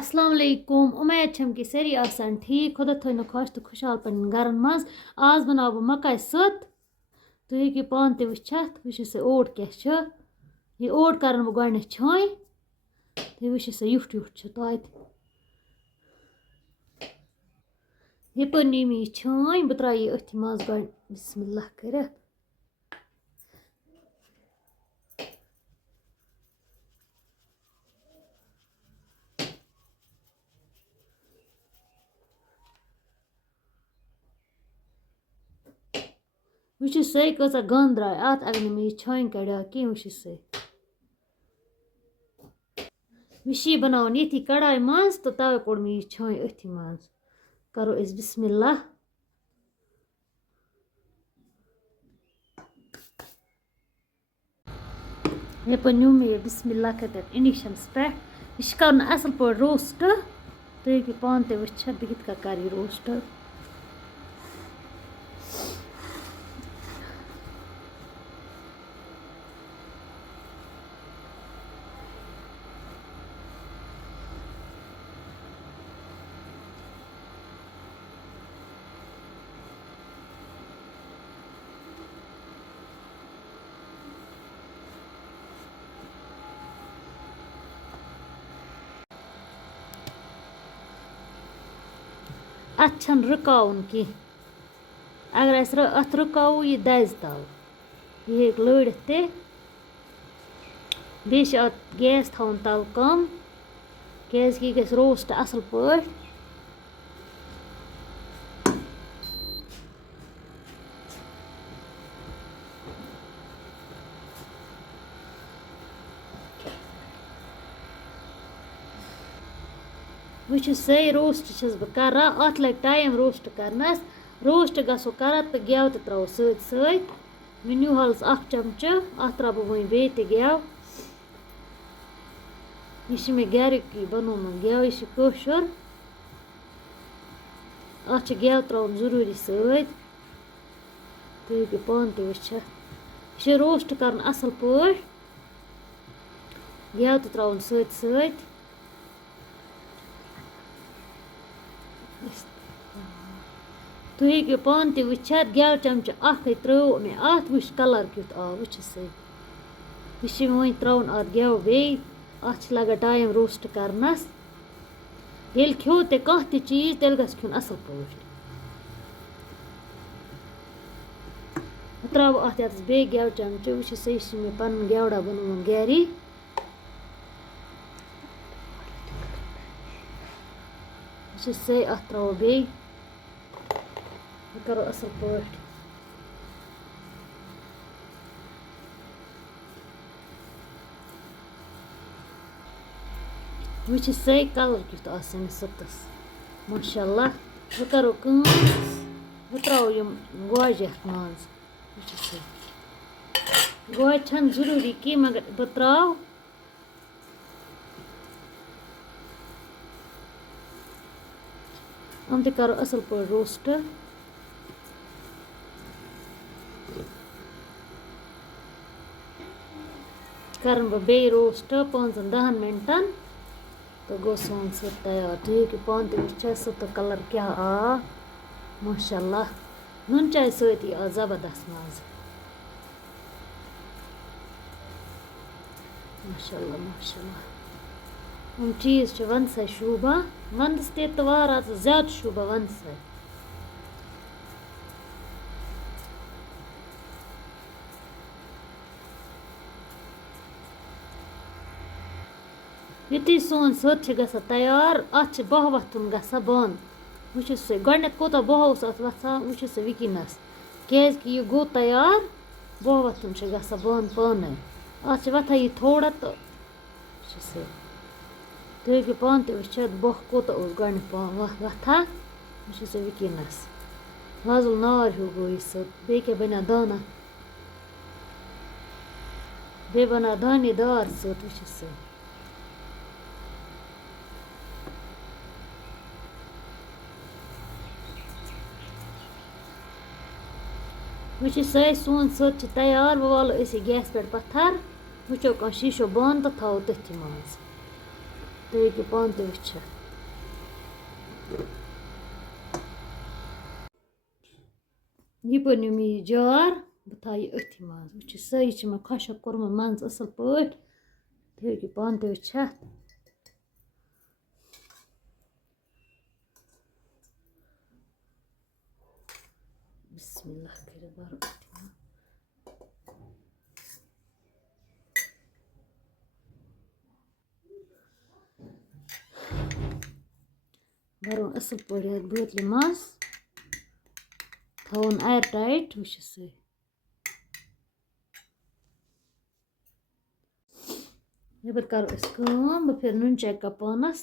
अस्सलाम वालेकुम उम्मीद छम कि सारी आसान ठीक खुदा थोन खुश तो खुशहाल पन्न गरन मज आज बनाव बह मकाई सत तुम हेकि पान ते वुचित वुचिو सा ओट क्या ये ओट कर बह गो छान तुम वुचिو सा युठ युठ तत यप नी मे छान बह त्रा यह अथ मज गो बिस्मिल्लाह कर वुचिو सा कसा गंद द्राय अत अगर मे यह छान कड़ा कह वुचिो सा मे बनावन ये कढ़ाई मज तो तवे कोड़ मे यह छान अथ मज करो इस बिस्मिल्लाह यप न्यू मे बिस्मिल्लाह कर इंडक्शनस पे यह कर असल पे रोस्ट तुम हेकि पान ते वुचित बह कित कर यह रोस्ट अत रुकावन कह अगर अत रुकावो यह दज तल यह हेक लड़ित ते बेस अत गैस थवन तल कम क्या कि यह रोस्ट असल पे वुचिो सा रोस्ट बह कर अत लग टाइम रोस्ट करनस रोस्ट गो कर तो गेव तो त्रो सत मे न्यू हल्स अख चमच अत त्रा बह वो बे गेव यह मे गरिक बनोमुत गेव यह कशर अत गेव त्रोन जरूरी सत तुम हेकि पान ते वुचित यह रोस्ट कर असल पे गेव तो त्रोन सत तुम हेकि पान ते वुचित गेव चमच अख त्रो मे अत वुच कलर क्युत आव वुचिो सा यह वो त्रोन अत गेव बे अत लगन टाइम रोस्ट करनस ये खो ते कह ते चीज तेल गस खुन असल पे त्रो अत ये बे गेव चमच वुचिो सा यह मे पन गेवड़ा बनोमुत गरी वुचिो सा अत त्रो बे करो असल पे वुचिो सा कलर क्युत आ सतस माशाअल्लाह वह करो वह त्रो गोज अथ मज वुचिो सा गोज छन जरूरी कह मगर बह त्रो हम ते करो असल पे रोस्ट कर बह बे रोस्ट 5-10 मिनटन तो गो सोन सत तैयार तुम हेकि पान ते वुचित सत कलर क्या आ माशाअल्लाह नुन चाय सत आ जबरदस्त मज माशाअल्लाह माशाअल्लाह हम चीज वंदस शूबा वंदस ते वार ज्यादा शूबा वंदस युति सोन सत गसान तैयार अत बह वथुन गसान बंद वुचिो सा गोडनेथ कोता बह अत वथान वुचिो सा वुकिनस क्या कि यह गो तैयार बह वथुन गसान बंद पाने अत वथान यह थोड़ा तो वुचिो सा तुम हेकि पान ते वुचित बह कोता गोडनेथ वथान वुचिो सा वुकिनस वजल नार हिू गो यह सत बे क्या बना दाना बे बना दानेदार सत वुचिो सा वुचिो सा सोन सत तैयार वह वालो गैस पे पत्थर वुचो कह शीशो बंद तो थो तथि मज تُہۍ ہیٚکِو پانہٕ تہِ وٕچھِتھ یِپٲرۍ نیوٗ مےٚ یہِ جار بہٕ تھاو یہِ أتھی منٛز وٕچھِو سا یہِ چھِ مےٚ خۄشک کوٚرمُت منٛزٕ اَصٕل پٲٹھۍ تُہۍ ہیٚکِو پانہٕ تہِ وٕچھِتھ بسم اللہ کٔرِتھ بَرو أتھی منٛز بَرون اَصٕل پٲٹھۍ یَتھ بٲتلہِ منٛز تھاوُن اَیَر ٹایٹ وٕچھِو سا یَپٲرۍ کَرو أسۍ کٲم بہٕ پھِرٕ نُن چاے کَپ پانَس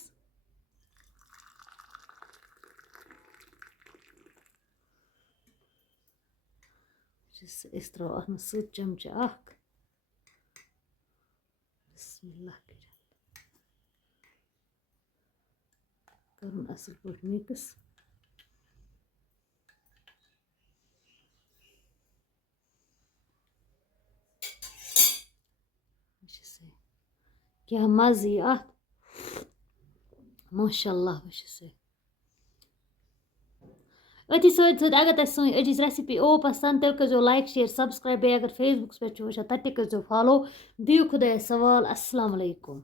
أسۍ ترٛاوو اَتھ منٛز سۭتۍ چَمچہٕ اَکھ بسم اللہ کٔرِتھ کَرُن اَصٕل پٲٹھۍ مِکٕس وٕچھِو سا کیٛاہ مَزٕ یی اَتھ ماشاء اللہ وٕچھِو سا أتھی سۭتۍ سۭتۍ اگر تۄہہِ سٲنۍ أزِچ ریسِپی او پَسنٛد تیٚلہِ کٔرۍزیو لایک شِیَر سَبسکرایب بیٚیہِ اگر فیس بُکَس پٮ۪ٹھ چھُ وٕچھان تَتہِ تہِ کٔرۍزیو فالو بِہِو خۄدایَس سوال اَسَلامُ علیکُم